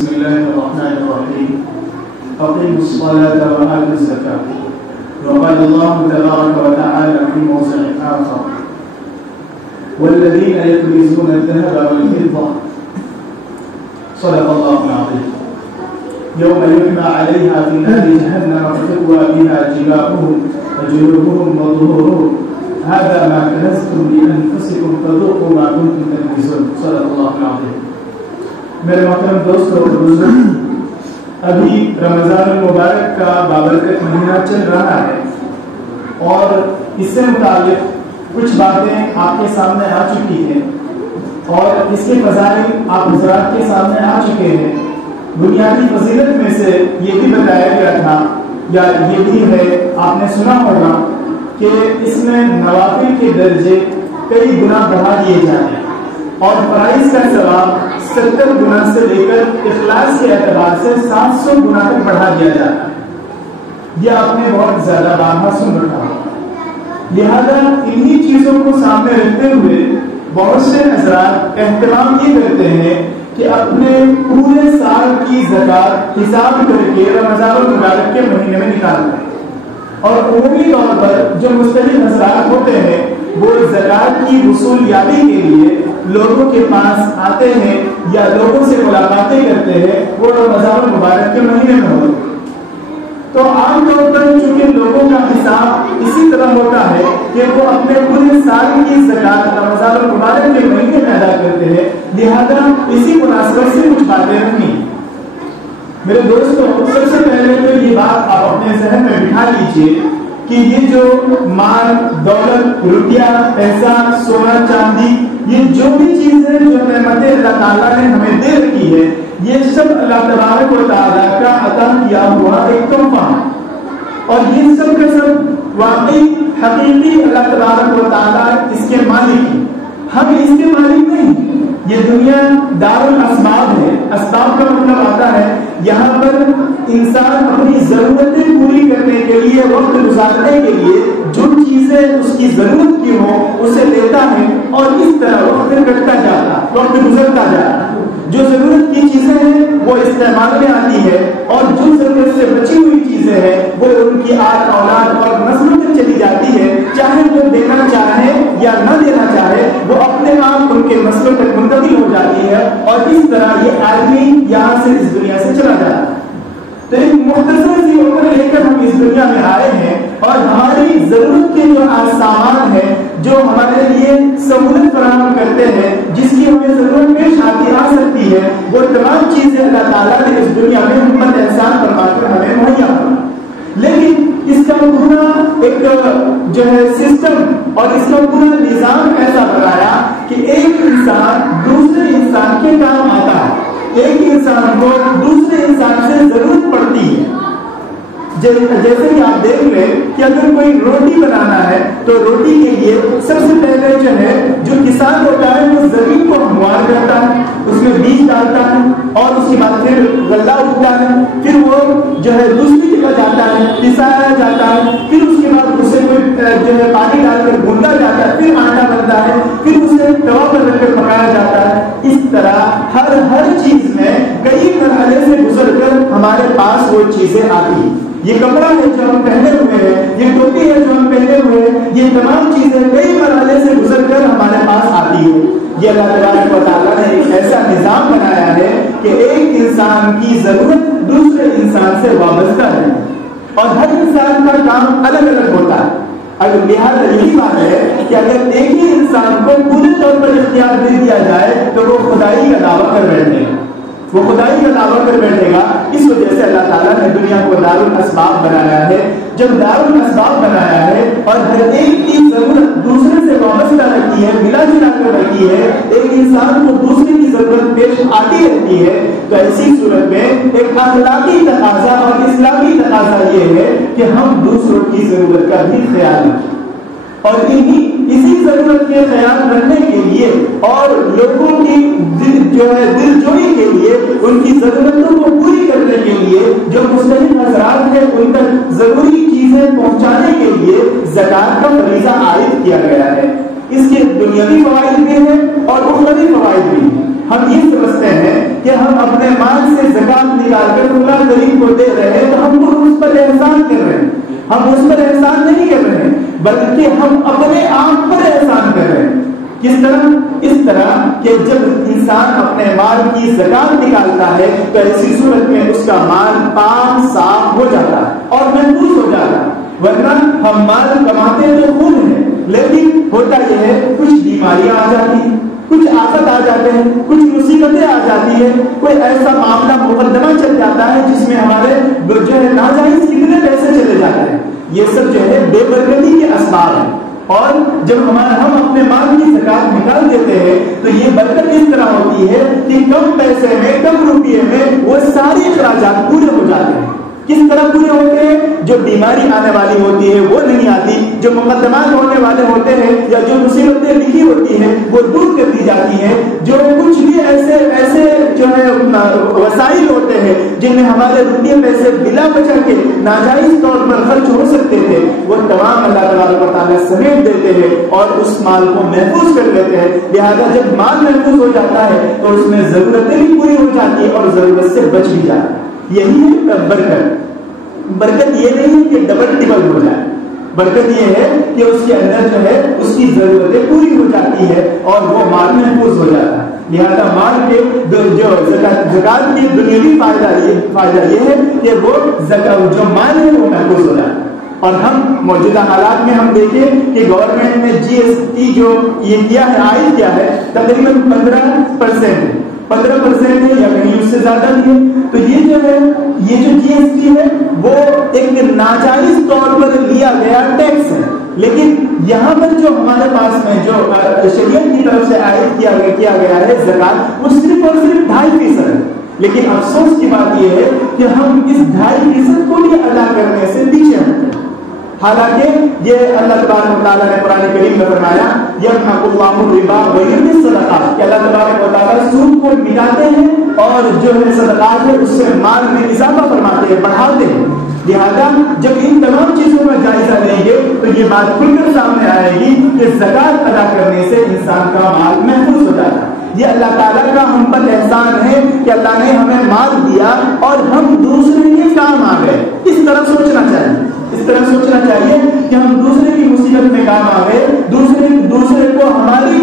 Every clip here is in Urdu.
بسم الله الرحمن الرحيم أقيموا الصلاة وآتوا الزكاة وقال الله تبارك وتعالى في موضع آخر والذين يكنزون الذهب والفضة صدق الله العظيم يوم يحمى عليها في نار جهنم فتكوى بها جباههم وجنوبهم وظهورهم هذا ما كنزتم لأنفسكم فذوقوا ما كنتم تكنزون صدق الله العظيم. میرے محترم دوستو اور بزرگ، ابھی رمضان المبارک کا بابرکت مہینہ چل رہا ہے اور اس سے متعلق کچھ باتیں آپ کے سامنے آ چکی ہیں اور اس کے فضائل آپ حضرات کے سامنے آ چکے ہیں. بنیادی فضیلت میں سے یہ بھی بتایا گیا تھا یا یہ بھی ہے، آپ نے سنا ہوگا کہ اس میں نوافل کے درجے کئی گنا بڑھا دیے جاتے ہیں اور فرائض کا ثواب 70 گنا سے لے کر اخلاص کے اعتبار سے 700 گنا تک بڑھا دیا جاتا ہے. یہ آپ نے بہت زیادہ بارہا سن رکھا. لہذا انہی چیزوں کو سامنے رکھتے ہوئے بہت سے حضرات اہتمام یہ کرتے ہیں کہ اپنے پورے سال کی زکات حساب کر کے رمضان المبارک کے مہینے میں نکالتے ہیں اور عمومی طور پر جو مختلف حضرات ہوتے ہیں وہ زکات کی وصول یابی کے لیے لوگوں کے پاس آتے ہیں یا لوگوں سے ملاقاتیں کرتے ہیں، وہ رمضان المبارک کے مہینے میں ہوتے ہیں. تو عام طور پر چونکہ لوگوں کا حساب اسی طرح ہوتا ہے کہ وہ اپنے پورے سال کی زکات رمضان المبارک کے مہینے میں ادا کرتے ہیں، لہذا اسی مناسبت سے کچھ باتیں رکھنی. میرے دوستوں، سب سے پہلے تو یہ بات آپ اپنے ذہن میں بٹھا لیجئے کہ یہ جو مال، دولت، روپیہ، پیسہ، سونا، چاندی، یہ جو بھی چیزیں جو نعمتیں اللہ تعالیٰ نے ہمیں دے رکھی ہے، یہ سب اللہ تبارک و تعالیٰ کا عطا کیا ہوا ایک تحفہ ہے اور یہ سب کا سب واقعی حقیقی اللہ تبارک و تعالیٰ اس کے مالک ہیں. ہم اس کے مالک نہیں. یہ دنیا دار الاسباب ہے. اسباب کا مطلب آتا ہے یہاں پر انسان اپنی ضرورتیں پوری کرنے کے لیے، وقت گزارنے کے لیے جو چیزیں اس کی ضرورت کی ہو اسے لیتا ہے اور اس طرح وقت کٹتا جاتا، وقت گزرتا جاتا. جو ضرورت کی چیزیں ہیں وہ استعمال میں آتی ہے اور جو ضرورت سے بچی ہوئی چیزیں ہیں وہ ان کی آل اولاد اور نسلوں تک چلی جاتی ہے. چاہے وہ دینا چاہے یا نہ دینا چاہے، وہ اپنے آپ ان کے نسلوں تک منتقل ہو جاتی ہے اور اس طرح یہ آدمی یہاں سے اس دنیا سے چلا جاتا ہے. تو ایک مختصر سی عمر لے کر ہم اس دنیا میں آئے ہیں اور ہماری ضرورت کے جو سامان ہیں جو ہمارے لیے سہولت فراہم کرتے ہیں، جس کی ہمیں ضرورت پیش آتی آ سکتی ہے، وہ تمام چیزیں اللہ تعالیٰ نے اس دنیا میں ہم پر احسان فرما کر ہمیں مہیا کرا. لیکن اس کا پورا ایک جو ہے سسٹم اور اس کا پورا نظام ایسا بنایا کہ ایک انسان دوسرے انسان کے کام آتا ہے. ایک انسان کو دوسرے انسان سے ضرورت پڑتی ہے. جیسے کہ آپ دیکھ لیں کہ اگر کوئی روٹی بنانا ہے تو روٹی کے لیے سب سے پہلے جو ہے جو کسان ہوتا ہے وہ زمین کو ہموار کرتا ہے، اس میں بیج ڈالتا ہے اور اس کے بعد پھر غلہ اگتا ہے، پھر وہ جو ہے دوسری جگہ جاتا ہے، پسایا جاتا ہے، پھر اس کے بعد اسے کوئی جو ہے پانی ڈال کر گوندا جاتا ہے، پھر آٹا بنتا ہے، پھر اسے توا پر رکھ کر پکایا جاتا ہے. اس طرح ہر چیز میں کئی مرحلے سے گزر کر ہمارے پاس وہ چیزیں آتی ہیں. یہ کپڑا ہے جو ہم پہنے ہوئے ہیں، یہ ٹوپی ہے جو ہم پہنے ہوئے ہیں، یہ تمام چیزیں کئی مرحلے سے گزر کر ہمارے پاس آتی ہے. یہ اللہ تبارک و تعالیٰ نے ایک ایسا نظام بنایا ہے کہ ایک انسان کی ضرورت دوسرے انسان سے وابستہ ہے اور ہر انسان کا کام الگ الگ ہوتا ہے. اگر لہٰذا یہی بات ہے کہ اگر ایک ہی انسان کو پورے طور پر اختیار دے دیا جائے تو وہ خدائی کا دعویٰ کر بیٹھے گا، وہ خدائی کا دعویٰ کر بیٹھے گا. اس وجہ سے اللہ تعالیٰ نے دنیا کو دار الاسباب بنایا ہے. جب دار الاسباب بنایا ہے اور ہر ایک کی ضرورت دوسرے سے وابستہ رہتی ہے، ملا جلا کر رہتی ہے، ایک انسان کو دوسرے کی ضرورت پیش آتی رہتی ہے، تو ایسی صورت میں ایک اخلاقی تقاضا اور اسلامی تقاضا یہ ہے کہ ہم دوسروں کی ضرورت کا بھی خیال رکھیں اور اسی ضرورت کے خیال رکھنے کے لیے اور لوگوں کی جو ہے دل جوئی کے لیے، ان کی ضرورتوں کو پوری کرنے کے لیے جو مختلف حضرات ہیں ان تک ضروری چیزیں پہنچانے کے لیے زکات کا فریضہ عائد کیا گیا ہے. اس کے دنیاوی فوائد بھی ہیں اور اخروی فوائد بھی ہیں. ہم یہ سمجھتے ہیں کہ ہم اپنے مال سے زکات نکال کر فلاں غریب کو دے رہے ہیں تو ہم کو اس پر احسان کر رہے ہیں. ہم اس پر احسان نہیں کر رہے ہیں بلکہ ہم اپنے آپ پر احسان کر رہے ہیں. کس طرح؟ اس طرح کہ جب انسان اپنے مال کی زکات نکالتا ہے تو ایسی صورت میں اس کا مال پاک صاف ہو جاتا ہے اور محفوظ ہو جاتا ہے. ورنہ ہم مال کماتے تو خود ہیں لیکن ہوتا یہ ہے کچھ بیماریاں آ جاتی ہیں, کچھ آفت آ جاتے ہیں, کچھ مصیبتیں آ جاتی ہے, کوئی ایسا معاملہ مقدمہ چل جاتا ہے جس میں ہمارے جو ہے ناجائز کتنے پیسے چلے جاتے ہیں. یہ سب جو ہے بے برکتی کے اسباب ہیں. اور جب ہم اپنے مال کی زکات نکال دیتے ہیں تو یہ برکت اس طرح ہوتی ہے کہ کم پیسے میں, کم روپیے میں وہ سارے اخراجات پورے ہو جاتے ہیں. کس طرح پورے ہوتے ہیں؟ جو بیماری آنے والی ہوتی ہے وہ نہیں آتی, جو مقدمات ہونے والے ہوتے ہیں یا جو مصیبتیں لکھی ہوتی ہیں وہ دور کر دی جاتی ہیں. جو کچھ بھی ایسے جو ہے وسائل ہوتے ہیں جن میں ہمارے روپیے پیسے بلا وجہ کے ناجائز طور پر خرچ ہو سکتے تھے وہ تمام اللہ تبارک و تعالیٰ سمیٹ دیتے ہیں اور اس مال کو محفوظ کر لیتے ہیں. لہذا جب مال محفوظ ہو جاتا ہے تو اس میں ضرورتیں بھی پوری ہو جاتی ہے اور ضرورت سے بچ بھی جاتا ہے. یہی ہے برکت. برکت یہ نہیں کہ ڈبل ٹبل ہو جائے, برکت یہ ہے کہ اس کے اندر جو ہے اس کی ضرورتیں پوری ہو جاتی ہے اور وہ مال محفوظ ہو جاتا ہے. لہذا مال کے جو زکات کی دنیاوی فائدہ یہ ہے کہ وہ جو مال ہے وہ محفوظ ہو جاتا ہے. اور ہم موجودہ حالات میں ہم دیکھیں کہ گورنمنٹ نے GST جو یہ کیا ہے, عائد کیا ہے, تقریباً 15% ہے یا کہیں اس سے زیادہ بھی ہے. تو یہ جو ہے یہ جو GST ہے وہ ایک ناجائز طور پر لیا گیا ٹیکس ہے. لیکن یہاں پر جو ہمارے پاس میں جو شریعت کی طرف سے عائد کیا گیا ہے زکات, وہ صرف اور صرف 2.5% ہے. لیکن افسوس کی بات یہ ہے کہ ہم اس 2.5% کو بھی ادا کرنے سے پیچھے ہیں. حالانکہ یہ اللہ تبارک و تعالیٰ نے قرآن کریم میں فرمایا یمحق اللہ الربا ویربی الصدقات کہ اللہ تبارک و تعالیٰ سود کو مٹاتے ہیں اور جو ہے صدقات ہے اس سے مال میں اضافہ فرماتے ہیں, بڑھاتے ہیں. لہذا جب ان تمام چیزوں کا جائزہ لیں گے تو یہ بات کھل کر سامنے آئے گی کہ زکات ادا کرنے سے انسان کا مال محفوظ ہو جاتا ہے. یہ اللہ تعالیٰ کا ہم پر احسان ہے کہ اللہ نے ہمیں مال دیا اور ہم دوسرے کے کام آ گئے. اس طرح سوچنا چاہیے کہ ہم دوسرے کی مصیبت میں کام آ گئے, دوسرے کو ہماری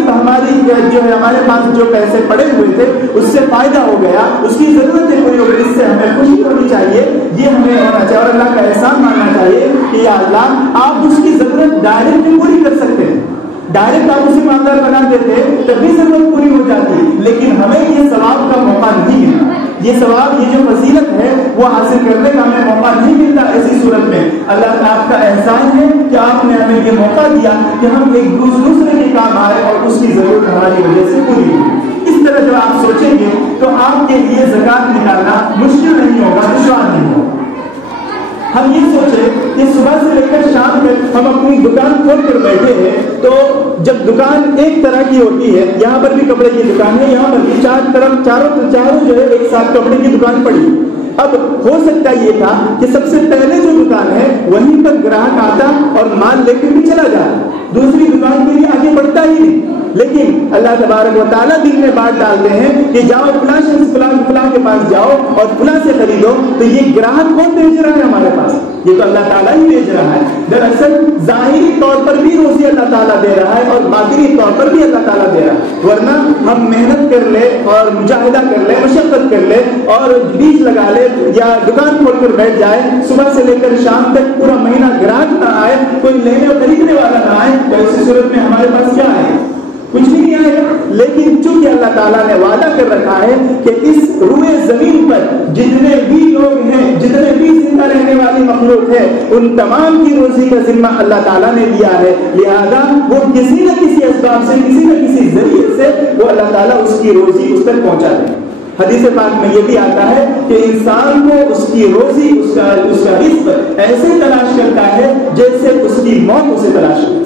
جو ہے ہمارے پاس جو پیسے پڑے ہوئے تھے اس سے فائدہ ہو گیا, اس کی ضرورتیں پوری ہو گئی, اس سے ہمیں خوشی ہونی چاہیے. یہ ہمیں ہونا چاہیے اور اللہ کا احسان ماننا چاہیے کہ یا اللہ آپ اس کی ضرورت ڈائریکٹ پوری کر سکتے ہیں. ڈائریکٹ آپ اسے مالدار بنا دیتے تبھی ضرورت پوری ہو جاتی, لیکن ہمیں یہ ثواب کا موقع نہیں ملتا. یہ ثواب, یہ جو فضیلت ہے وہ حاصل کرنے کا ہمیں موقع نہیں ملتا. ایسی صورت میں اللہ تعالیٰ کا احسان ہے کہ آپ نے ہمیں یہ موقع دیا کہ ہم ایک دوسرے کے کام آئے اور اس کی ضرورت ہماری وجہ سے پوری ہوئی. اس طرح جب آپ سوچیں گے تو آپ کے لیے زکات نکالنا مشکل نہیں ہوگا, دشوار نہیں ہوگا. ہم یہ سوچیں کہ صبح سے لے کر شام تک ہم اپنی دکان کھول کر بیٹھے ہیں تو جب دکان ایک طرح کی ہوتی ہے, یہاں پر بھی کپڑے کی دکان ہے, یہاں پر بھی چاروں جو ہے ایک ساتھ کپڑے کی دکان پڑی. اب ہو سکتا یہ تھا کہ سب سے پہلے جو دکان ہے وہیں پر گراہک آتا اور مال لے کے بھی چلا جاتا, دوسری دکان کے لیے آگے بڑھتا ہی نہیں. لیکن اللہ تبارک و تعالیٰ دل میں بات ڈالتے ہیں کہ جاؤ فلاں شخص فلاں کے پاس جاؤ اور فلاں سے خریدو. تو یہ گراہک کون بھیج رہا ہے ہمارے پاس؟ یہ تو اللہ تعالیٰ ہی بھیج رہا ہے. دراصل ظاہری طور پر بھی روزی اللہ تعالیٰ دے رہا ہے اور باطنی طور پر بھی اللہ تعالیٰ دے رہا ہے. ورنہ ہم محنت کر لیں اور مجاہدہ کر لیں, مشقت کر لیں اور بیج لگا لیں یا دکان کھول کر بیٹھ جائے, صبح سے لے کر شام تک پورا مہینہ گراہک نہ آئے, کوئی لینے اور خریدنے والا نہ آئے, تو ایسی صورت میں ہمارے پاس کیا ہے؟ کچھ بھی نہیں آئے گا. لیکن چونکہ اللہ تعالیٰ نے وعدہ کر رکھا ہے کہ اس روئے زمین پر جتنے بھی لوگ ہیں, جتنے بھی زندہ رہنے والی مخلوق ہے, ان تمام کی روزی کا ذمہ اللہ تعالیٰ نے دیا ہے. لہذا وہ کسی نہ کسی اسباب سے, کسی نہ کسی ذریعے سے وہ اللہ تعالیٰ اس کی روزی اس تک پہنچا دے. حدیث پاک میں یہ بھی آتا ہے کہ انسان کو اس کی روزی, اس کا رزق ایسے تلاش کرتا ہے جیسے اس کی موت اسے تلاش کرتا ہے.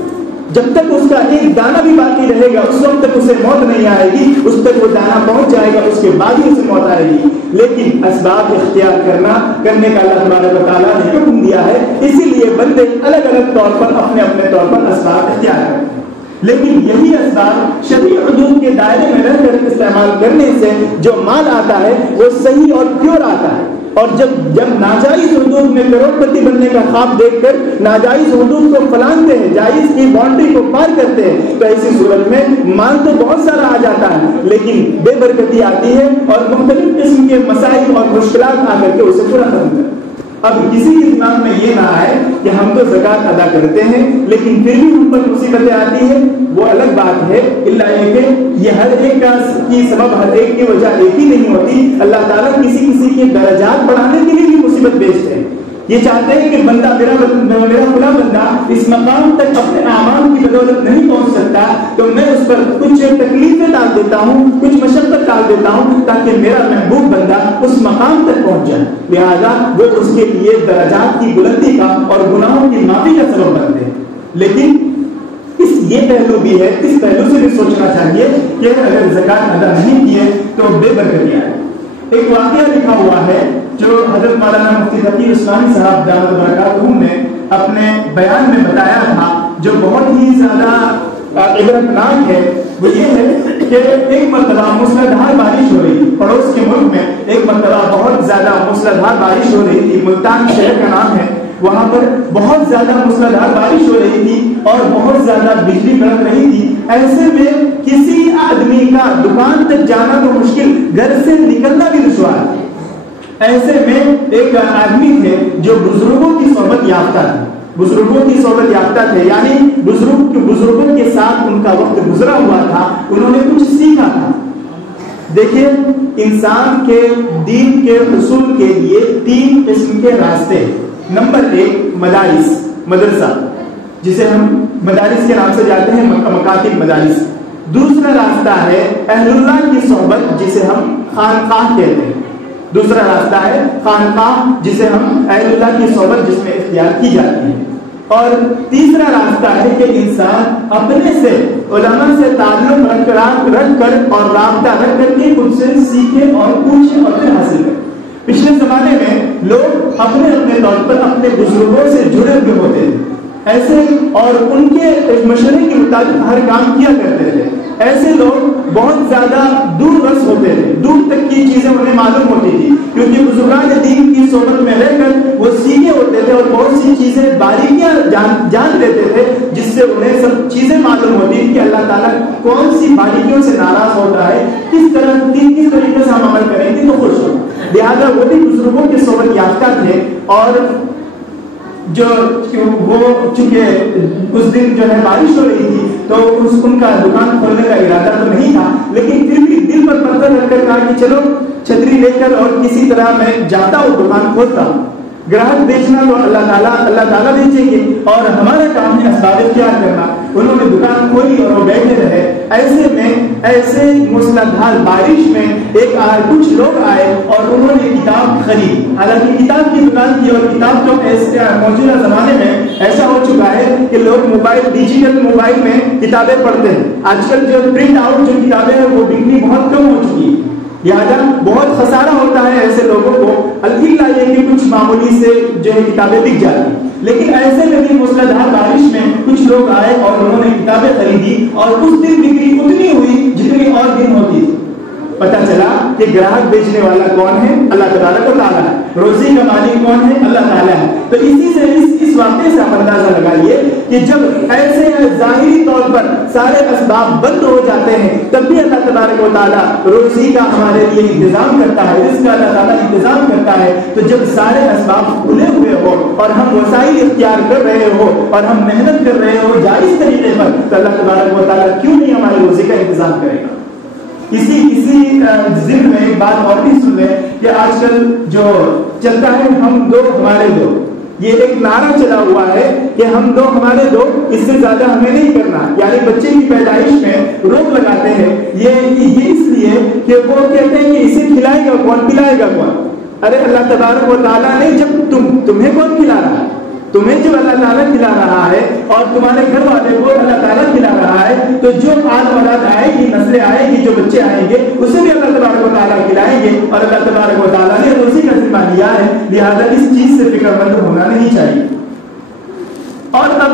جب تک اس کا ایک دانہ بھی باقی رہے گا اس وقت تک اسے موت نہیں آئے گی, اس تک وہ دانہ پہنچ جائے گا, اس کے بعد ہی اسے موت آئے گی. لیکن اسباب اختیار کرنے کا اللہ تبارک و تعالیٰ نے حکم دیا ہے, اسی لیے بندے الگ الگ طور پر اپنے طور پر اسباب اختیار کرتے ہیں. لیکن یہی اسباب شرعی حدود کے دائرے میں رہ کر استعمال کرنے سے جو مال آتا ہے وہ صحیح اور پیور آتا ہے. اور جب ناجائز حدود میں کروڑ پتی بننے کا خواب دیکھ کر ناجائز حدود کو پھلانتے ہیں, جائز کی باؤنڈری کو پار کرتے ہیں, تو ایسی صورت میں مال تو بہت سارا آ جاتا ہے لیکن بے برکتی آتی ہے اور مختلف قسم کے مسائل اور مشکلات آ کر کے اسے پورا ختم کرتے ہیں. اب کسی کے دماغ میں یہ نہ آئے کہ ہم تو زکوٰۃ ادا کرتے ہیں لیکن پھر بھی ہم پر مصیبتیں آتی ہیں, وہ الگ بات ہے. اللہ یہ کہ یہ ہر ایک کی سبب ہر ایک کی وجہ ایک ہی نہیں ہوتی. اللہ تعالیٰ کسی کسی کے درجات بڑھانے کے لیے بھی مصیبت بھیجتے ہیں. یہ چاہتے ہیں کہ بندہ میرا فلاں بندہ اس مقام تک اپنے اعمال کی بدولت نہیں پہنچ سکتا تو میں اس پر کچھ تکلیفیں ڈال دیتا ہوں, کچھ مشقت ڈال دیتا ہوں تاکہ میرا محبوب بندہ اس مقام تک پہنچ جائے. لہذا وہ اس کے لیے درجات کی بلندی کا اور گناہوں کی معافی کا سبب بنتے ہیں. لیکن یہ پہلو بھی ہے, اس پہلو سے بھی سوچنا چاہیے کہ اگر زکوٰۃ ادا نہیں کیے تو بے برکتی آئے. ایک واقعہ لکھا ہوا ہے جو حضرت مولانا مفتی تقی عثمانی صاحب دامت برکاتہ نے اپنے بیان میں بتایا تھا, جو بہت ہی زیادہ عبرتناک ہے. وہ یہ ہے کہ ایک مرتبہ موسلادھار بارش ہو رہی تھی پڑوس کے ملک میں. ایک مرتبہ بہت زیادہ موسلادھار بارش ہو رہی تھی, ملتان شہر کا نام ہے. وہاں پر بہت زیادہ موسلادھار بارش ہو رہی تھی اور بہت زیادہ بجلی کڑک رہی تھی. ایسے میں کسی آدمی کا دکان تک جانا تو مشکل, گھر سے نکلنا بھی دشوار. ایسے میں ایک آدمی تھے جو بزرگوں کی صحبت یافتہ تھے, بزرگوں کی صحبت یافتہ تھے یعنی بزرگوں کے ساتھ ان کا وقت گزرا ہوا تھا, انہوں نے کچھ سیکھا تھا. دیکھیے انسان کے دین کے حصول کے لیے 3 قسم کے راستے. نمبر 1 مدارس, مدرسہ جسے ہم مدارس کے نام سے جاتے ہیں, مکاتب مدارس. دوسرا راستہ ہے اہل اللہ کی صحبت جسے ہم خانقاہ کہتے ہیں. دوسرا راستہ ہے خانقاہ جسے ہم اہل اللہ کی صحبت جس میں اختیار کی جاتی ہے. اور تیسرا راستہ ہے کہ انسان اپنے سے علماء سے تعلق رکھ کر اور رابطہ رکھ کر کے خود سے سیکھے اور پوچھے اور پھر حاصل کرے. پچھلے زمانے میں لوگ اپنے اپنے طور پر اپنے بزرگوں سے جڑے ہوئے ہوتے تھے ایسے, اور ان کے مشورے کے مطابق ہر کام کیا کرتے تھے. ایسے لوگ بہت زیادہ دور رس ہوتے تھے, دور تک کی چیزیں انہیں معلوم ہوتی تھی کیونکہ بزرگان دین کی صحبت میں رہ کر وہ سیکھے ہوتے تھے اور بہت سی چیزیں باریکیاں جان لیتے تھے جس سے انہیں سب چیزیں معلوم ہوتی تھی کہ اللہ تعالیٰ کون سی باریکیوں سے ناراض ہوتا ہے, کس طریقے سے ہم عمل کریں گے تو خوش ہو. لہٰذا وہ بھی بزرگوں کے صحبت یافتہ تھے. اور وہ چونکہ اس دن جو ہے بارش ہو رہی تھی تو ان کا دکان کھولنے کا ارادہ تو نہیں تھا, لیکن پھر بھی دل پر پردہ رکھ کر کہا کہ چلو چھتری لے کر اور کسی طرح میں جاتا ہوں دکان کھولتا ہوں. گراہک بیچنا تو اللہ تعالیٰ بیچیں گے اور ہمارا کام ہے اسباب اختیار کرنا. انہوں نے دکان کھولی اور وہ بیٹھے رہے. ایسے موسلادھار بارش میں کچھ لوگ آئے اور انہوں نے کتاب خریدی. حالانکہ کتاب کی دکان کی, اور کتاب جو موجودہ زمانے میں ایسا ہو چکا ہے کہ لوگ ڈیجیٹل موبائل میں کتابیں پڑھتے ہیں. آج کل جو پرنٹ آؤٹ جو کتابیں ہیں وہ بکری بہت کم ہو چکی ہے, لہٰذا بہت خسارہ ہوتا ہے ایسے لوگوں کو. الحمدللہ یہ کہ کچھ معمولی سے جو ہے کتابیں بک جاتی. لیکن ایسے میں بھی موسلادھار بارش میں کچھ لوگ آئے اور انہوں نے کتابیں خریدی اور اس دن بکری اتنی ہوئی جتنی اور دن ہوتی تھی. پتہ چلا کہ گراہک بیچنے والا کون ہے, اللہ تبارک و تعالیٰ ہے. روزی کا مالک کون ہے, اللہ تعالیٰ ہے. تو اسی سے اس واقعے سے آپ اندازہ لگائیے کہ جب ایسے ظاہری طور پر سارے اسباب بند ہو جاتے ہیں تب بھی اللہ تبارک و تعالیٰ روزی کا ہمارے لیے انتظام کرتا ہے, رزق کا اللہ تعالیٰ انتظام کرتا ہے. تو جب سارے اسباب کھلے ہوئے ہو اور ہم وسائل اختیار کر رہے ہو اور ہم محنت کر رہے ہو جائز طریقے پر, تو اللہ تبارک و تعالیٰ کیوں نہیں ہمارے روزی کا انتظام کرے گا. اسی ضمن میں ایک بات اور بھی سن لیں کہ آج کل جو چلتا ہے ہم دو ہمارے دو, یہ ایک نعرہ چلا ہوا ہے کہ ہم دو ہمارے دو, اس سے زیادہ ہمیں نہیں کرنا. یعنی بچے کی پیدائش میں روک لگاتے ہیں. یہ اس لیے کہ وہ کہتے ہیں کہ اسے کھلائے گا کون, پلائے گا کون. ارے اللہ تبارک و تعالیٰ نے جب تمہیں کون کھلا رہا ہے, تمہیں جب اللہ تعالیٰ کھلا رہا ہے اور تمہارے گھر والے کو اللہ تعالیٰ کھلا رہا ہے, تو جو اولاد آئے گی, نسلیں آئے گی, جو بچے آئیں گے اسے بھی اللہ تبارک و تعالیٰ کھلائیں گے. اور اللہ تبارک و تعالیٰ نے روزی کا ذمہ لیا ہے, لہٰذا اس چیز سے فکر مند ہونا نہیں چاہیے. اور اب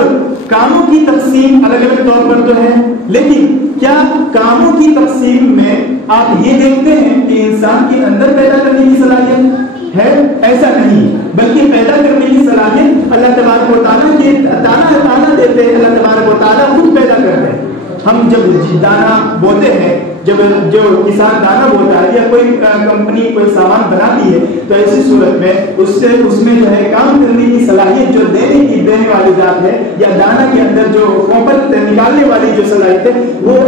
کاموں کی تقسیم الگ الگ طور پر تو ہے، لیکن کیا کاموں کی تقسیم میں آپ یہ دیکھتے ہیں کہ انسان کے اندر پیدا کرنے کی صلاحیت ہے؟ ایسا نہیں، بلکہ پیدا کرنے کی صلاحیت اللہ تبارک و تعالیٰ کے تعالیٰ دیتے ہیں، اللہ تبارک و تعالیٰ خود پیدا کرتے ہیں۔ ہم جب دانا بوتے ہیں، جب جو کسان دانا بوتا ہے یا کوئی کمپنی کوئی سامان بناتی ہے، تو ایسی صورت میں اس میں جو ہے کام کرنے کی صلاحیت جو دینے والی ذات ہے، یا دانا کے اندر جو کھوپت نکالنے والی جو صلاحیت ہے، وہ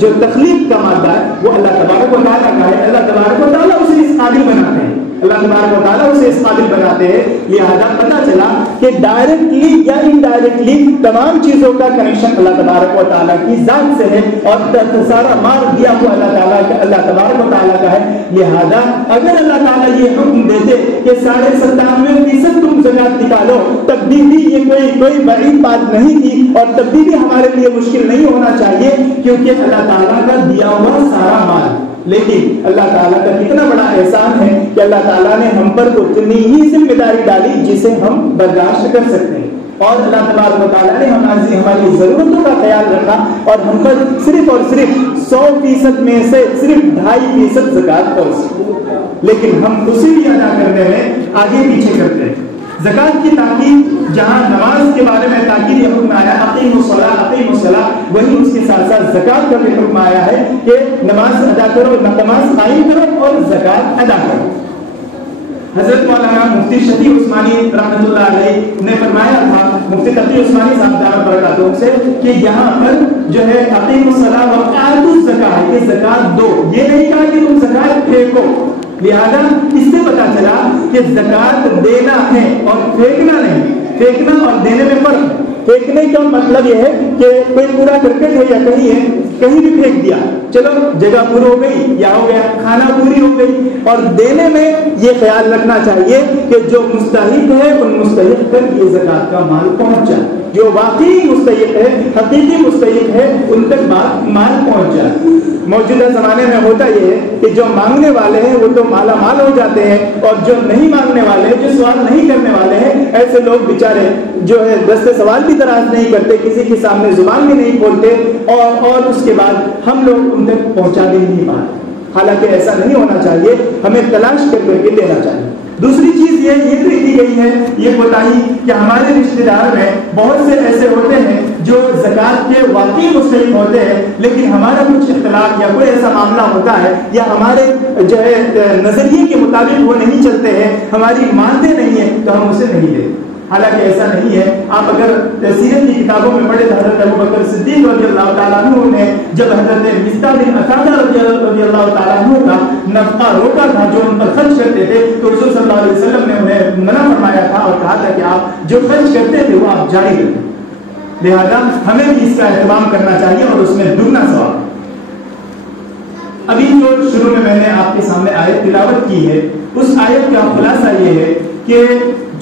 جو تخلیق کا مادہ ہے وہ اللہ تبارک و تعالیٰ کا ہے۔ اللہ تبارک و تعالیٰ اسے اس قابل بناتے ہیں، اللہ تبارک و تعالیٰ اسے اس قابل بناتے ہیں۔ لہذا پتہ چلا کہ ڈائریکٹلی یا انڈائریکٹلی تمام چیزوں کا کنیکشن اللہ تبارک و تعالیٰ کی ذات سے ہے، اور سارا مار دیا ہوا اللہ تبارک و تعالیٰ کا ہے۔ لہذا اگر اللہ تعالیٰ یہ حکم دیتے کہ 97.5% تم زکات نکالو، تب بھی یہ کوئی بعید بات نہیں تھی، اور تب بھی ہمارے لیے مشکل نہیں ہونا چاہیے، کیونکہ اللہ تعالیٰ کا دیا ہوا سارا مال۔ لیکن اللہ تعالیٰ کا کتنا بڑا احسان ہے کہ اللہ تعالیٰ نے ہم پر اتنی ہی ذمہ داری ڈالی جسے ہم برداشت کر سکتے ہیں، اور اللہ تبارک و تعالیٰ نے ہماری ضرورتوں کا خیال رکھا، اور ہم پر صرف اور صرف 100% میں سے صرف 2.5% زکات پہنچی، لیکن ہم اسی بھی ادا کرنے میں آگے پیچھے کرتے ہیں۔ زکات کی تاکید، جہاں نماز کے بارے میں تاکید یہ حکم آیا اقیموا الصلاۃ، وہی اس کے ساتھ ساتھ زکات کا بھی حکم آیا ہے کہ نماز ادا کرو، نماز قائم کرو اور زکات ادا کرو۔ حضرت مولانا مفتی شفیع عثمانی رحمۃ اللہ علیہ نے فرمایا تھا، مفتی تقی عثمانی صاحب دامت برکاتہ سے، کہ یہاں پر جو ہے اقیموا الصلاۃ وآتوا الزکاۃ، کہ زکات دو، یہ نہیں کہا کہ تم زکات پھینکو۔ لہذا اس سے پتا چلا کہ زکات دینا ہے اور پھینکنا نہیں، پھینکنا اور دینے میں فرق۔ پھینکنے کا مطلب یہ ہے کہ کوئی پورا کرکٹ ہے یا کہیں بھی پھینک دیا، چلو جگہ پوری ہو گئی یا ہو گیا، کھانا پوری ہو گئی۔ اور دینے میں یہ خیال رکھنا چاہیے کہ جو مستحق ہے ان مستحق تک یہ زکات کا مال پہنچ جائے، جو واقعی مستحق ہے، حقیقی مستحق ہے، ان تک مال پہنچ جائے۔ موجودہ زمانے میں ہوتا یہ ہے کہ جو مانگنے والے ہیں وہ تو مالا مال ہو جاتے ہیں، اور جو نہیں مانگنے والے ہیں، جو سوال نہیں کرنے والے ہیں، ایسے لوگ بیچارے جو ہے دستے سوال بھی دراز نہیں کرتے، کسی کے سامنے زبان بھی نہیں کھولتے، اور اس کے بعد ہم لوگ ان تک پہنچا بھی نہیں پاتے۔ حالانکہ ایسا نہیں ہونا چاہیے، ہمیں تلاش کر کے دینا چاہیے۔ دوسری چیز یہ دیکھی گئی ہے، یہ کوتاہی کہ ہمارے رشتے دار میں بہت سے ایسے ہوتے ہیں جو زکات کے واقعی مستحق ہوتے ہیں، لیکن ہمارا کچھ اختلاف یا کوئی ایسا معاملہ ہوتا ہے، یا ہمارے جو ہے نظریے کے مطابق وہ نہیں چلتے ہیں، ہماری مانتے نہیں ہیں، تو ہم اسے نہیں دیتے۔ حالانکہ ایسا نہیں ہے۔ آپ اگر سیرت کی کتابوں میں پڑھے تو حضرت ابوبکر صدیق رضی اللہ تعالیٰ عنہ نے جب حضرت مصطح بن اسادہ رضی اللہ تعالیٰ عنہ کا نفقہ روکا تھا، جو ان پر خرچ کرتے تھے، تو رسول صلی اللہ علیہ وسلم نے انہیں منع فرمایا تھا اور کہا تھا کہ آپ جو خرچ کرتے تھے وہ آپ جاری رکھیں۔ لہذا ہمیں بھی اس کا اہتمام کرنا چاہیے اور اس میں دگنا ثواب۔ ابھی جو شروع میں نے آپ کے سامنے آیت تلاوت کی ہے، اس آیت کا خلاصہ یہ ہے کہ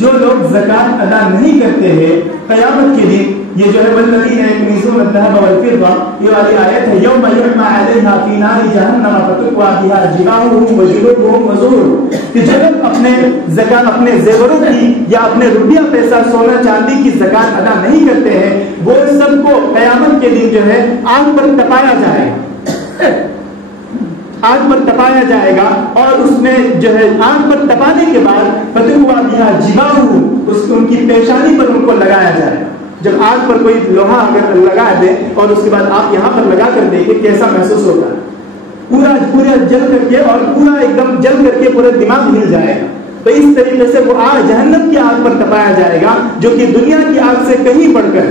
جو لوگ زکات ادا نہیں کرتے ہیں، قیامت کے دن یہ جو ہے والذین یکنزون الذهب والفضة، یہ والی آیت ہے، یوم یحمى علیہا فی نار جہنم فتکوی بها جباہهم وجنوبهم وظہورهم، کہ جو لوگ اپنے زکات، اپنے زیوروں کی یا اپنے روپیہ پیسہ سونا چاندی کی زکات ادا نہیں کرتے ہیں، وہ سب کو قیامت کے دن جو ہے آگ پر تپایا جائے گا، آگ پر تپایا جائے گا، اور اس میں جو ہے آگ پر تپانے کے بعد فتکوی بها جباہهم، ان کی پیشانی پر ان کو لگایا جائے گا۔ جب آگ پر کوئی لوہا اگر لگا دے اور اس کے بعد آپ یہاں پر لگا کر دیکھیں کیسا محسوس ہوتا ہے، پورا جل کر کے، اور پورا ایک دم جل کر کے پورا دماغ ہل جائے گا۔ تو اس طریقے سے وہ آگ جہنم کی آگ پر تپایا جائے گا، جو کہ دنیا کی آگ سے کہیں بڑھ کر،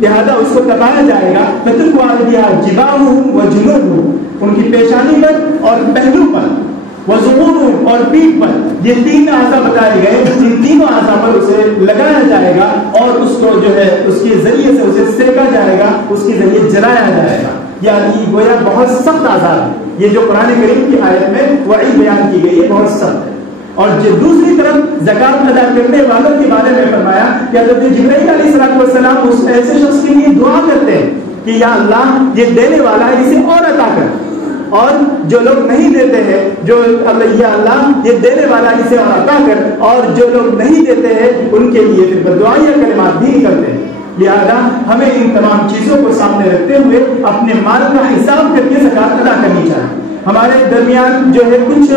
لہذا اس کو تپایا جائے گا۔ فتکوی بها جباہهم وجنوبهم، ان کی پیشانی پر اور پہلو پر، وظہورهم اور پیٹھ پر، یہ تین اعضاء بتائے گئے، ان تینوں اعضاء پر اسے لگایا جائے گا، اور اس کو جو ہے اس کے ذریعے سے اسے سینکا جائے گا، اس کے ذریعے جلایا جائے گا۔ یعنی گویا بہت سخت عذاب ہے، یہ جو قرآن کریم کی آیت میں وعید بیان کی گئی ہے بہت سخت ہے۔ اور جو دوسری طرف زکات ادا کرنے والوں کے بارے میں فرمایا کہ حضرت جبرائیل علیہ السلام اس ایسے شخص کے لیے دعا کرتے ہیں کہ یا اللہ یہ دینے والا ہے، اسے اور عطا کر، اور جو لوگ نہیں دیتے ہیں، جو یا اللہ یہ دینے والا اسے اور عطا کر، اور جو لوگ نہیں دیتے ہیں ان کے لیے پھر دعائیہ کلمات بھی نکلتے ہیں۔ لہذا ہمیں ان تمام چیزوں کو سامنے رکھتے ہوئے اپنے مال کا حساب کر کے زکات ادا کرنی چاہیے. ہمارے درمیان جو ہے کچھ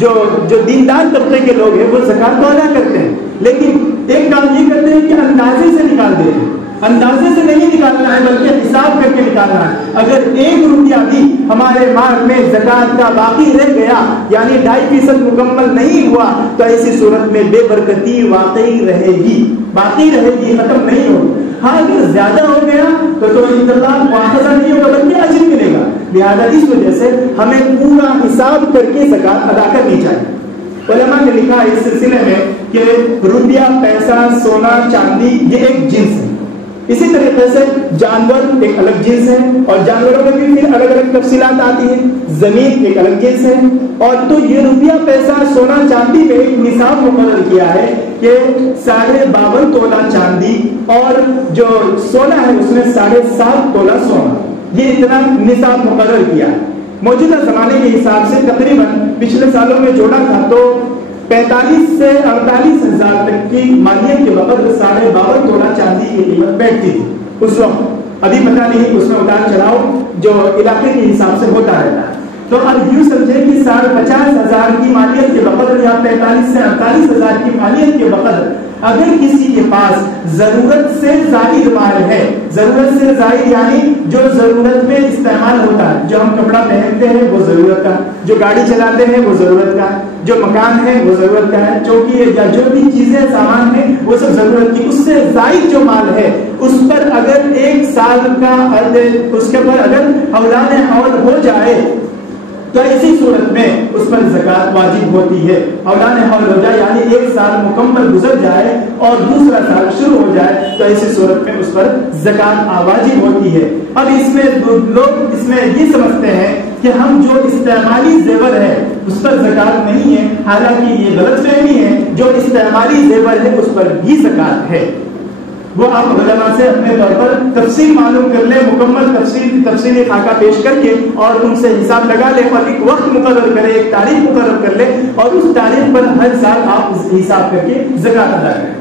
جو دیندار طبقے کے لوگ ہیں وہ زکات تو ادا کرتے ہیں، لیکن ایک کام یہ کرتے ہیں کہ اندازے سے نکال دیتے ہیں. اندازے سے نہیں نکالنا ہے بلکہ حساب کر کے نکالنا ہے. اگر 1 روپیہ بھی ہمارے مال میں زکات کا باقی رہ گیا یعنی 2.5% مکمل نہیں ہوا تو ایسی صورت میں بے برکتی واقعی رہے گی، باقی رہے گی، ختم نہیں ہوگی. ہاں اگر زیادہ ہو گیا تو انشاءاللہ مواخذہ نہیں ہوگا بلکہ اجر ملے گا. لہذا اس وجہ سے ہمیں پورا حساب کر کے زکات ادا کرنی چاہیے. علماء نے لکھا اس سلسلے میں کہ روپیہ، پیسہ، سونا، چاندی یہ ایک جنس ہے. اسی طریقے سے جانور ایک الگ جنس ہے اور جانوروں میں بھی پھر الگ الگ تفصیلات آتی ہیں. زمین ایک الگ جنس ہے. اور تو یہ روپیہ، پیسہ، سونا، چاندی میں ایک نصاب مقرر کیا ہے کہ 52.5 تولہ چاندی اور جو سونا ہے اس میں 7.5 تولہ سونا، یہ اتنا نصاب مقرر کیا. موجودہ زمانے کے حساب سے تقریباً پچھلے سالوں میں جوڑا تھا تو 45 سے 48 ہزار تک کی مالیت کے وقت 52.5 تولہ چاندی کی قیمت بیٹھتی تھی اس وقت. ابھی پتہ نہیں اس میں اتار چڑھاؤ جو علاقے کے حساب سے ہوتا رہتا ہے. تو اب یوں سمجھے کہ 50 ہزار کی مالیت کے وقت یا 45 سے 48 ہزار کی مالیت کے وقت اگر کسی کے پاس ضرورت سے زائد مال ہے، ضرورت سے زائد یعنی جو ضرورت میں استعمال ہوتا ہے، جو ہم کپڑا پہنتے ہیں وہ ضرورت کا، جو گاڑی چلاتے ہیں وہ ضرورت کا، جو مکان ہے وہ ضرورت کا ہے، چوکی ہے یا جو بھی چیزیں سامان ہیں وہ سب ضرورت کی، اس سے زائد جو مال ہے اس پر اگر 1 سال کا اس کے پر اگر حولان حول ہو جائے تو اسی صورت میں اس پر زکات واجب ہوتی ہے. حولان حول ہو جائے یعنی 1 سال مکمل گزر جائے اور دوسرا سال شروع ہو جائے تو ایسی صورت میں اس پر زکات واجب ہوتی ہے. اب اس میں لوگ اس میں یہ سمجھتے ہیں کہ ہم جو استعمالی زیور ہے اس پر زکات نہیں ہے، حالانکہ یہ غلط فہمی ہے. جو استعمالی زیور ہے اس پر بھی زکات ہے. وہ آپ علماء سے اپنے طور پر تفصیل معلوم کر لیں، مکمل تفصیلی خاکہ پیش کر کے اور ان سے حساب لگا لیں اور ایک وقت مقرر کریں، ایک تاریخ مقرر کر لیں اور اس تاریخ پر ہر سال آپ حساب کر کے زکات ادا کریں.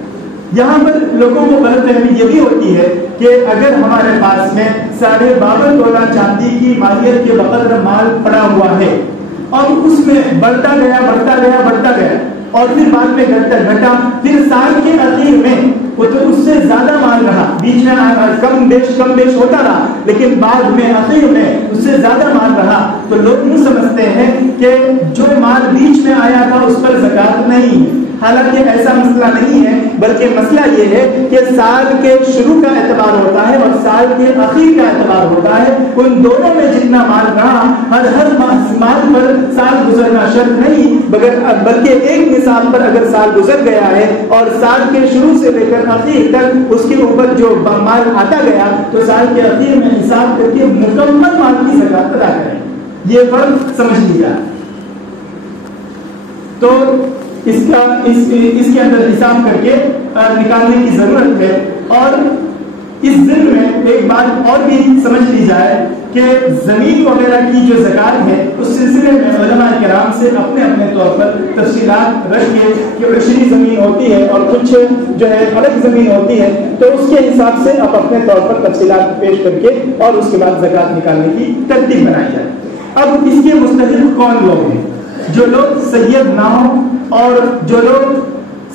یہاں پر لوگوں کو غلط فہمی یہ بھی ہوتی ہے کہ اگر ہمارے پاس میں 52.5 تولہ چاندی کی مالیت کے وقت مال پڑا ہوا ہے اور اس میں بڑھتا گیا اور پھر بعد میں گھٹا پھر سال کے اخیر میں اس سے زیادہ مال رہا، بیچ میں کم بیش ہوتا رہا لیکن بعد میں اخیر میں اس سے زیادہ مال رہا تو لوگ یہ سمجھتے ہیں کہ جو مال بیچ میں آیا تھا اس پر زکات نہیں ہے. حالانکہ ایسا مسئلہ نہیں ہے بلکہ مسئلہ یہ ہے کہ سال کے شروع کا اعتبار ہوتا ہے اور سال کے اخیر کا اعتبار ہوتا ہے. ان دونوں میں جتنا مال رہا ہر مال پر سال گزرنا شرط نہیں بلکہ ایک نصاب پر اگر سال گزر گیا ہے اور سال کے شروع سے لے کر اخیر تک اس کے اوپر جو مال آتا گیا تو سال کے اخیر میں حساب کر کے مکمل مال کی زکات ادا کریں. یہ فرق سمجھ لیا. تو اس کے اندر حساب کر کے نکالنے کی ضرورت ہے. اور اس ضمن میں ایک بات اور بھی سمجھ لی جائے کہ زمین وغیرہ کی جو زکات ہے اس سلسلے میں علماء کرام سے اپنے طور پر تفصیلات رکھ کے کہ عشری زمین ہوتی ہے اور کچھ جو ہے الگ زمین ہوتی ہے تو اس کے حساب سے آپ اپنے طور پر تفصیلات پیش کر کے اور اس کے بعد زکات نکالنے کی ترتیب بنائی جائے. اب اس کے مستحق کون لوگ ہیں؟ جو لوگ سید نہ ہو اور جو لوگ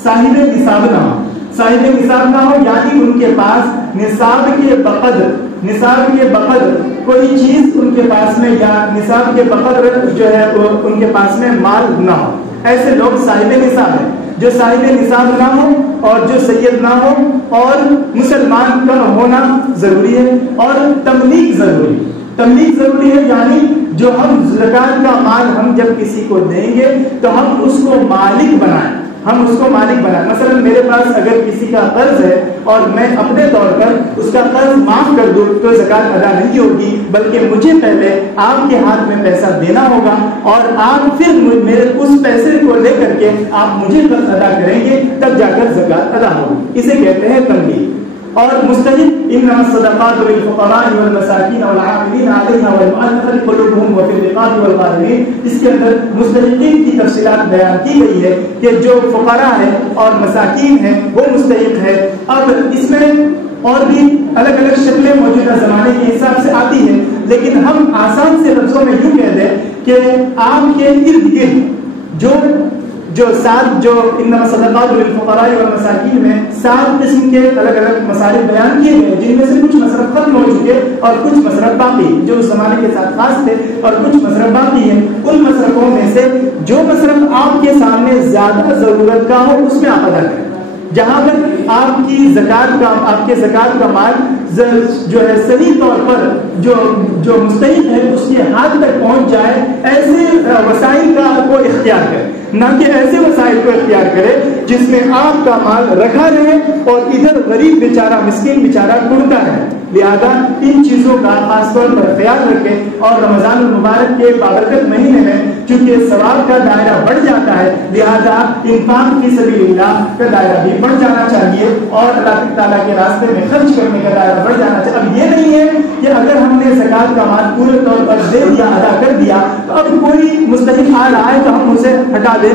صاحب نصاب نہ ہو. صاحب نصاب نہ ہو یعنی ان کے پاس نصاب کے بقدر کوئی چیز ان کے پاس میں یا نصاب کے بقدر جو ہے ان کے پاس میں مال نہ ہو. ایسے لوگ صاحب نصاب ہیں. جو صاحب نصاب نہ ہو اور جو سید نہ ہو اور مسلمان کا ہونا ضروری ہے اور تملیک ضروری ہے یعنی جو ہم زکات کا مال ہم جب کسی کو دیں گے تو ہم اس کو مالک بنائیں. مثلا میرے پاس اگر کسی کا قرض ہے اور میں اپنے طور پر اس کا قرض معاف کر دوں تو زکات ادا نہیں ہوگی بلکہ مجھے پہلے آپ کے ہاتھ میں پیسہ دینا ہوگا اور آپ پھر میرے اس پیسے کو لے کر کے آپ مجھے قرض ادا کریں گے تب جا کر زکات ادا ہوگی. اسے کہتے ہیں تملیک. اور مستحق انما الصدقات للفقراء والمساکین والعاملین علیہا والمؤلفۃ قلوبهم وفی الرقاب والغارمین. اس کے اندر مستحقین کی تفصیلات بیان کی گئی ہے کہ جو فقراء ہیں اور مساکین ہیں وہ مستحق ہے. اب اس میں اور بھی الگ الگ شکلیں موجودہ زمانے کے حساب سے آتی ہیں، لیکن ہم آسان سے لفظوں میں یوں کہہ دیں کہ آپ کے ارد گرد جو انما صدقات للفقراء والمساکین میں 7 قسم کے الگ الگ مصارف بیان کیے گئے، جن میں سے کچھ مصرف ختم ہو چکے اور کچھ مصرف باقی جو اس زمانے کے ساتھ خاص تھے، اور کچھ مصرف باقی ہیں۔ ان مصرفوں میں سے جو مصرف آپ کے سامنے زیادہ ضرورت کا ہو اس میں آپ ادا کریں۔ جہاں پر آپ کی زکات کا مال جو ہے صحیح طور پر جو مستحق ہے اس کے ہاتھ تک پہنچ جائے، ایسے وسائل کا کو اختیار کریں، نہ کہ ایسے وسائل کو اختیار کرے جس میں آپ کا مال رکھا رہے اور ادھر غریب بیچارہ مسکین بیچارہ ٹوٹتا ہے۔ لہذا ان چیزوں کا خاص طور پر خیال رکھیں، اور رمضان المبارک کے بابرکت مہینے میں چونکہ ثواب کا دائرہ بڑھ جاتا ہے، لہذا انفاق فی سبیل اللہ کا دائرہ بھی بڑھ جانا چاہیے اور اللہ تعالیٰ کے راستے میں خرچ کرنے کا دائرہ بڑھ جانا چاہیے۔ اب یہ نہیں ہے کہ اگر ہم نے زکات کا مال پورے طور پر دے دیا، ادا کر دیا، تو اب کوئی مستحق آ رہا ہے تو ہم اسے ہٹا دے،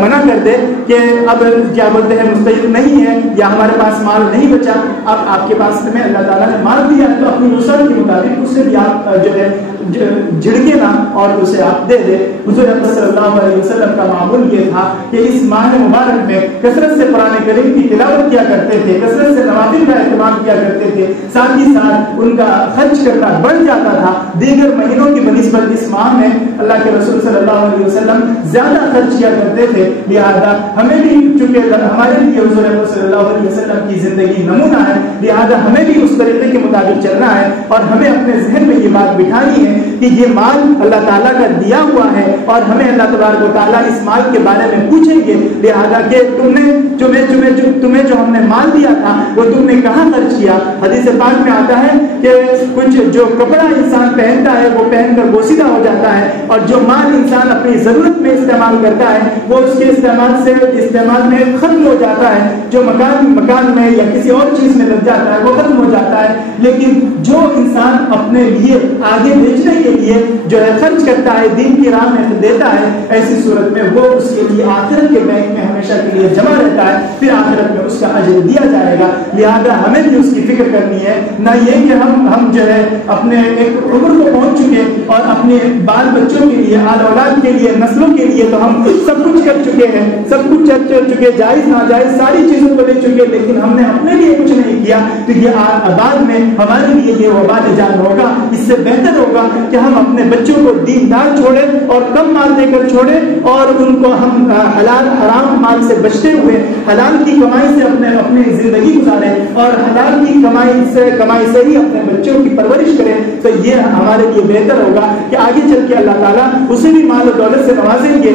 منع کر دے کہ اب کیا بولتے ہیں مستحق نہیں ہے یا ہمارے پاس مال نہیں بچا۔ اب آپ کے پاس میں اللہ تعالیٰ نے مال دیا تو اپنی وسعت کے مطابق اسے بھی آپ جو ہے جھڑکے نہ اور اسے آپ دے دے۔ حضور صلی اللہ علیہ وسلم کا معمول یہ تھا کہ اس ماہ مبارک میں کثرت سے قرآن کریم کی تلاوت کیا کرتے تھے، کثرت سے نوافل کا اہتمام کیا کرتے تھے، ساتھ ہی ساتھ ان کا خرچ کرنا بڑھ جاتا تھا دیگر مہینوں کی بنسبت۔ اس ماہ میں اللہ کے رسول صلی اللہ علیہ وسلم زیادہ خرچ کیا کرتے تھے، لہذا ہمیں بھی چونکہ ہمارے لیے حضور صلی اللہ علیہ وسلم کی زندگی نمونہ ہے، لہذا ہمیں بھی اس طریقے کے مطابق چلنا ہے اور ہمیں اپنے ذہن میں یہ بات بٹھانی ہے کہ یہ مال اللہ تعالیٰ کا دیا ہوا ہے اور ہمیں اللہ تبارک و تعالیٰ اس مال کے بارے میں پوچھیں گے، لہذا کہ تمہیں جو ہم نے مال دیا تھا وہ تم نے کہاں خرچ کیا۔ حدیث پاک میں آتا ہے کہ کچھ جو کپڑا انسان پہنتا ہے وہ پہن کر بوسیدہ ہو جاتا ہے، اور جو مال انسان اپنی ضرورت میں استعمال کرتا ہے وہ اس کے استعمال میں ختم ہو جاتا ہے، جو مکان میں یا کسی اور چیز میں لگ جاتا ہے وہ ختم ہو جاتا ہے، لیکن جو انسان اپنے لیے آگے بھیجنے کے لیے جو ہے خرچ کرتا ہے، دین کی راہ میں دیتا ہے، ایسی صورت میں وہ اس کے لیے آخرت کے بینک میں ہمیشہ کے لیے جمع رہتا ہے، پھر آخرت میں اس کا اجر دیا جائے گا۔ لہذا ہمیں بھی اس کی فکر کرنی ہے، نہ یہ کہ ہم جو ہے اپنے ایک عمر کو پہنچ چکے اور اپنے بال بچوں کے لیے، آل اولاد کے لیے، نسلوں کے لیے تو ہم سب کچھ کر چکے ہیں، سب کچھ کر چکے، جائز ناجائز ساری چیزوں کو لے چکے، لیکن ہم نے اپنے لیے کچھ نہیں کیا، تو یہ بعد میں ہمارے لیے یہ وبال جان ہوگا۔ اس سے بہتر ہوگا کہ ہم اپنے بچوں کو دیندار چھوڑیں اور کم مال دے کر چھوڑیں، اور ان کو ہم حلال حرام مال سے بچتے ہوئے حلال کی کمائی سے اپنی زندگی گزاریں اور حلال کی کمائی سے ہی اپنے بچوں کی پرورش کریں، تو یہ ہمارے لیے بہتر ہوگا کہ آگے چل کے اللہ تعالیٰ اسے بھی مال و دولت سے نوازیں گے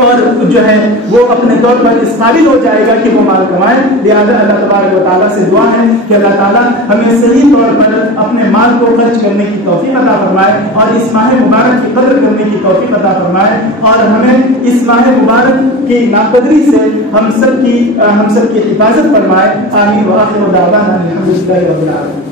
اور جو ہے وہ اپنے طور پر اس قابل ہو جائے گا کہ وہ مال کمائے۔ لہذا اللہ تبارک و تعالیٰ سے دعا ہے کہ اللہ تعالیٰ ہمیں صحیح طور پر اپنے مال کو خرچ کرنے کی توفیق عطا فرمائے اور اس ماہ مبارک کی قدر کرنے کی توفیق عطا فرمائے، اور ہمیں اس ماہ مبارک کی ناقدری سے ہم سب کی حفاظت فرمائے۔ آمین وآخر دعوانا الحمدللہ رب العالمین۔